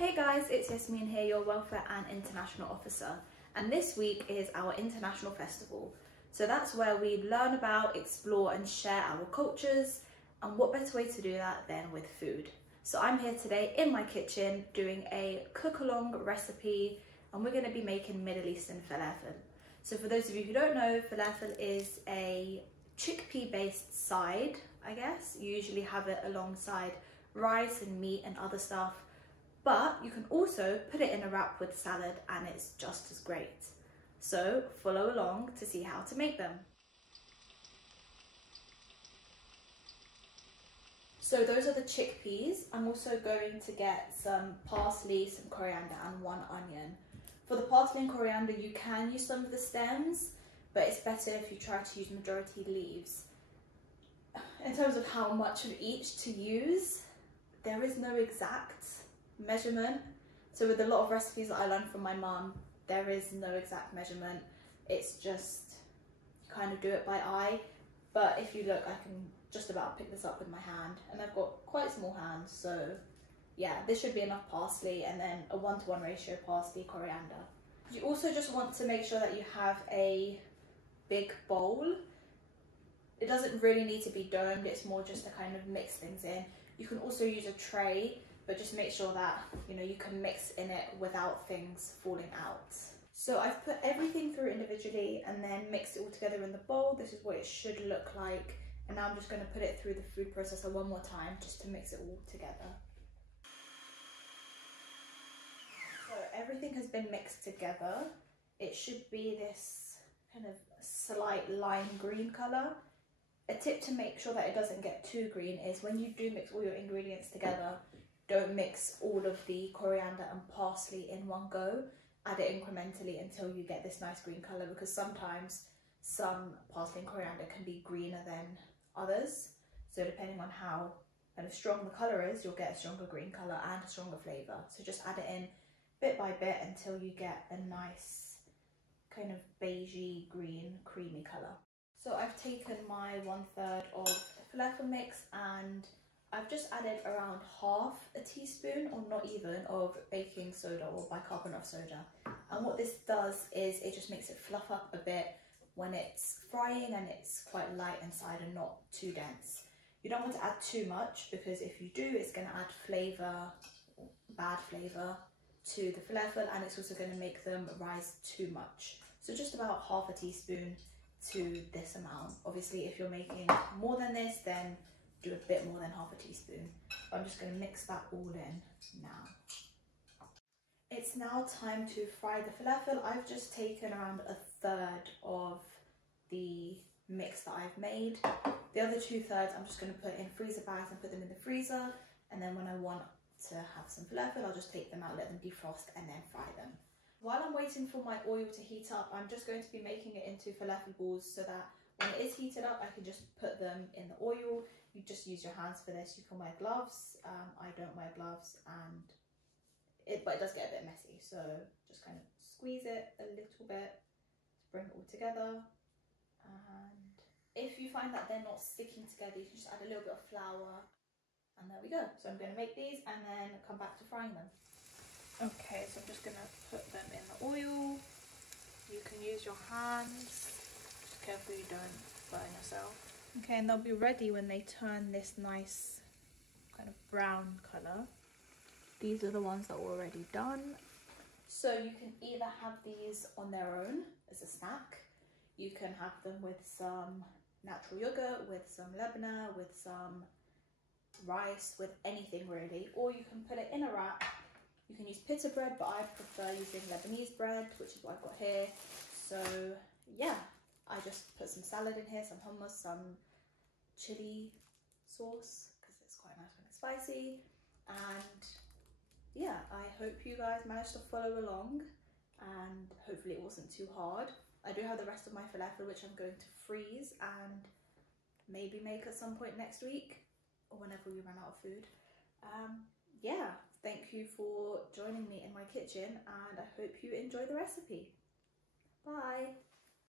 Hey guys, it's Yasmeen here, your Welfare and International Officer, and this week is our International Festival. So that's where we learn about, explore and share our cultures, and what better way to do that than with food. So I'm here today in my kitchen doing a cook-along recipe, and we're going to be making Middle Eastern falafel. So for those of you who don't know, falafel is a chickpea based side, I guess. You usually have it alongside rice and meat and other stuff. But you can also put it in a wrap with salad and it's just as great. So follow along to see how to make them. So those are the chickpeas. I'm also going to get some parsley, some coriander and 1 onion. For the parsley and coriander, you can use some of the stems, but it's better if you try to use majority leaves. In terms of how much of each to use, there is no exact measurement. So with a lot of recipes that I learned from my mum, there is no exact measurement. It's just, you kind of do it by eye. But if you look, I can just about pick this up with my hand, and I've got quite small hands, so yeah, this should be enough parsley, and then a 1-to-1 ratio parsley, coriander. You also just want to make sure that you have a big bowl. It doesn't really need to be domed, it's more just to kind of mix things in. You can also use a tray, but just make sure that, you know, you can mix in it without things falling out. So I've put everything through individually and then mixed it all together in the bowl. This is what it should look like. And now I'm just going to put it through the food processor one more time just to mix it all together. So everything has been mixed together. It should be this kind of slight lime green colour. A tip to make sure that it doesn't get too green is when you do mix all your ingredients together, don't mix all of the coriander and parsley in one go. Add it incrementally until you get this nice green colour, because sometimes some parsley and coriander can be greener than others. So depending on how kind of strong the colour is, you'll get a stronger green colour and a stronger flavour. So just add it in bit by bit until you get a nice kind of beigey green creamy colour. So I've taken my 1/3 of falafel mix and I've just added around half a teaspoon, or not even, of baking soda or bicarbonate of soda. And what this does is it just makes it fluff up a bit when it's frying, and it's quite light inside and not too dense. You don't want to add too much, because if you do, it's going to add flavour, bad flavour, to the falafel, and it's also going to make them rise too much. So just about half a teaspoon to this amount. Obviously, if you're making more than this, then do a bit more than half a teaspoon. I'm just going to mix that all in now. It's now time to fry the falafel. I've just taken around 1/3 of the mix that I've made. The other 2/3 I'm just going to put in freezer bags and put them in the freezer, and then when I want to have some falafel, I'll just take them out, let them defrost and then fry them. While I'm waiting for my oil to heat up, I'm just going to be making it into falafel balls so that when it is heated up, I can just put them in the oil. You just use your hands for this. You can wear gloves. I don't wear gloves, but it does get a bit messy. So just kind of squeeze it a little bit to bring it all together. And if you find that they're not sticking together, you can just add a little bit of flour. And there we go. So I'm going to make these and then come back to frying them. Okay, so I'm just going to put them in the oil. You can use your hands. Just careful you don't burn yourself. Okay, and they'll be ready when they turn this nice kind of brown colour. These are the ones that are already done. So you can either have these on their own as a snack. You can have them with some natural yogurt, with some labna, with some rice, with anything really. Or you can put it in a wrap. You can use pita bread, but I prefer using Lebanese bread, which is what I've got here. So yeah, I just put some salad in here, some hummus, some chili sauce, because it's quite nice when it's spicy. And yeah, I hope you guys managed to follow along, and hopefully it wasn't too hard. I do have the rest of my falafel, which I'm going to freeze and maybe make at some point next week, or whenever we run out of food. Yeah, thank you for joining me in my kitchen, and I hope you enjoy the recipe. Bye!